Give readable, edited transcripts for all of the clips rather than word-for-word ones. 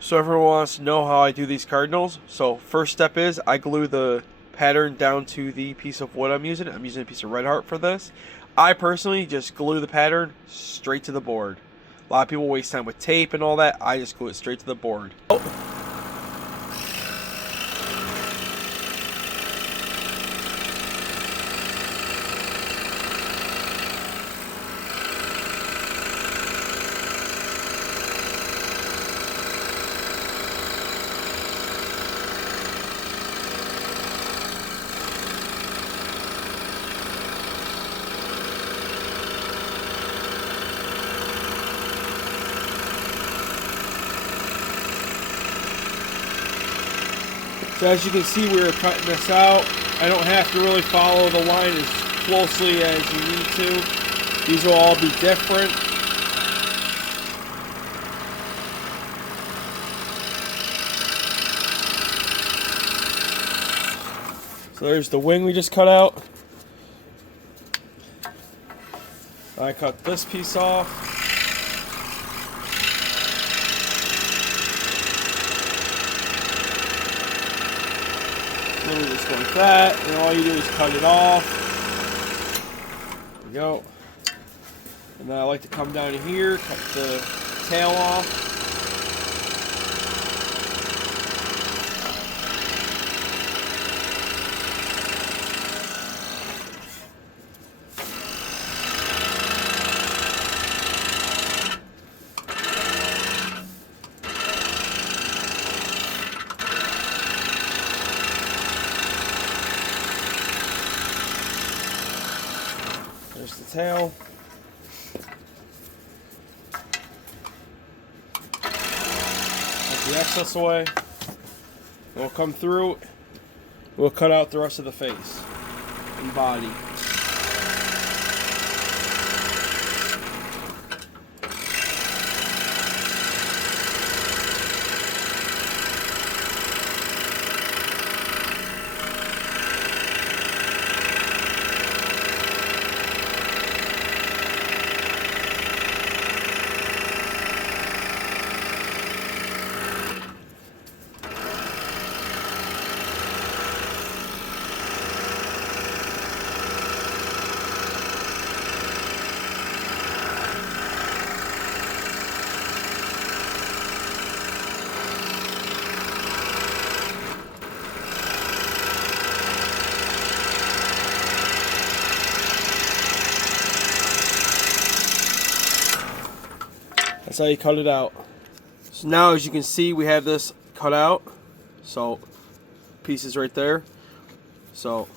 So everyone wants to know how I do these cardinals. So first step is I glue the pattern down to the piece of wood I'm using. I'm using a piece of red heart for this. I personally just glue the pattern straight to the board. A lot of people waste time with tape and all that. I just glue it straight to the board. So as you can see, we are cutting this out. I don't have to really follow the line as closely as you need to. These will all be different. So there's the wing we just cut out. I cut this piece off. Literally just like that, and all you do is cut it off. There we go. And then I like to come down here, cut the tail off. There's the tail. Take the excess away. We'll come through. We'll cut out the rest of the face and body. That's how you cut it out. So now, as you can see, we have this cut out. So pieces right there. So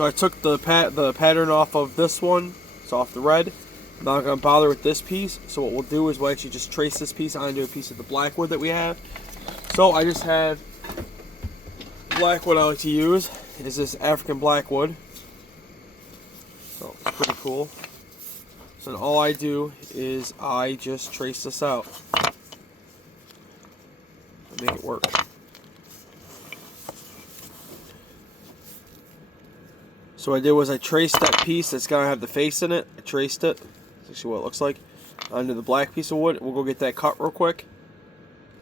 I took the pattern off of this one. It's off the red. I'm not gonna bother with this piece. So what we'll do is we'll actually just trace this piece onto a piece of the black wood that we have. So I just have black wood I like to use. Is this African black wood. So it's pretty cool. So then all I do is I just trace this out and make it work. So what I did was I traced that piece that's gonna have the face in it. I traced it. That's actually what it looks like. Onto the black piece of wood. We'll go get that cut real quick.